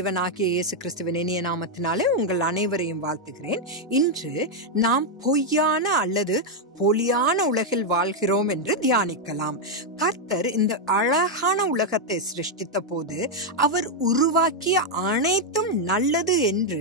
தேவனாகிய இயேசு கிறிஸ்துவின் இனிய நாமத்தினாலே உங்கள் அனைவரையும் வாழ்த்துகிறேன். இன்று நாம் பொய்யான அல்லது போலியான உலகில் வாழ்கிறோம் என்று தியானிக்கலாம். கர்த்தர் இந்த அழகான உலகத்தை சிருஷ்டித்த போது அவர் உருவாக்கிய அனைத்தும் நல்லது என்று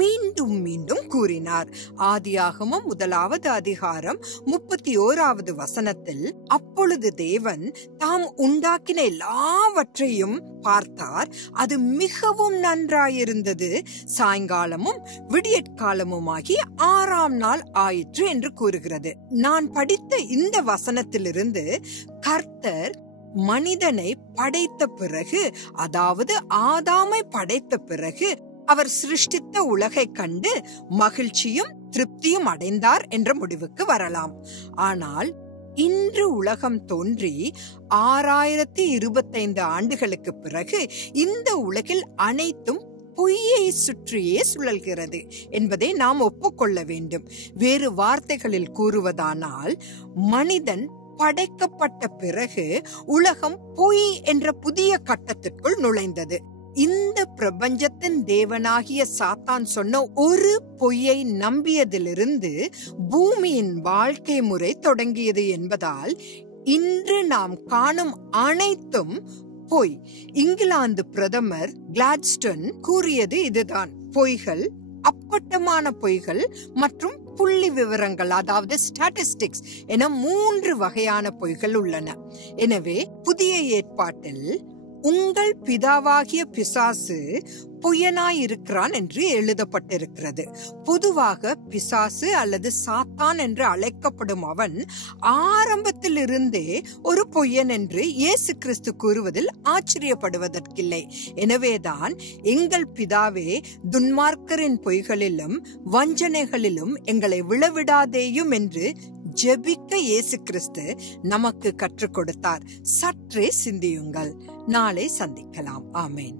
மீண்டும் மீண்டும் கூறினார். ஆதியாகமம் 1வது அதிகாரம் 31வது வசனத்தில், அப்பொழுது தேவன் தாம் உண்டாக்கின எல்லாவற்றையும் பார்த்தார், அது மிகவும் நன்றாயிருந்தது, சாயங்காலமும் விடியற்காலமுமாகி 6ஆம் நாள் ஆயிற்று என்று கூறுகிறது. நான் படித்த இந்த வசனத்திலிருந்து கர்த்தர் மனிதனை படைத்த பிறகு, அதாவது ஆதாமை படைத்த பிறகு, அவர் சிருஷ்டித்த உலகை கண்டு மகிழ்ச்சியும் திருப்தியும் அடைந்தார் என்ற முடிவுக்கு வரலாம். ஆனால் இன்று உலகம் தோன்றி 6025 ஆண்டுகளுக்கு பிறகு இந்த உலகில் அனைத்தும் பொய்யை சுற்றியே சுழல்கிறது என்பதை நாம் ஒப்புக்கொள்ள வேண்டும். வேறு வார்த்தைகளில் கூறுவதானால், மனிதன் படைக்கப்பட்ட பிறகு உலகம் பொய் என்ற புதிய கட்டத்திற்குள் நுழைந்தது. இந்த பிரபஞ்சத்தின் தேவனாகிய சாத்தான் சொன்ன ஒரு பொய்யை நம்பியதிலிருந்து பூமியின் வாழ்க்கை முறை தொடங்கியது என்பதால் இன்று நாம் காணும் அனைத்தும் பொய். இங்கிலாந்து பிரதமர் கிளாட்ஸ்டன் கூறியது இதுதான்: பொய்கள், அப்பட்டமான பொய்கள் மற்றும் புள்ளி விவரங்கள், அதாவது ஸ்டாட்டிஸ்டிக்ஸ் என 3 வகையான பொய்கள் உள்ளன. எனவே புதிய ஏற்பாட்டில் உங்கள் பிதாவாகிய பிசாசு பொய்யனாயிருக்கிறான் என்று எழுதப்பட்டிருக்கிறது. பொதுவாக பிசாசு அல்லது சாத்தான் என்று அழைக்கப்படும் அவன் ஆரம்பத்திலிருந்தே ஒரு பொய்யன் என்று இயேசு கிறிஸ்து கூறுவதில் ஆச்சரியப்படுவதற்கில்லை. எனவேதான் எங்கள் பிதாவே, துன்மார்க்கரின் பொய்களிலும் வஞ்சனைகளிலும் எங்களை விழவிடாதேயும் என்று ஜெபிக்க இயேசு கிறிஸ்து நமக்கு கற்றுக் கொடுத்தார். சற்றே சிந்தியுங்கள். நாளை சந்திக்கலாம். ஆமென்.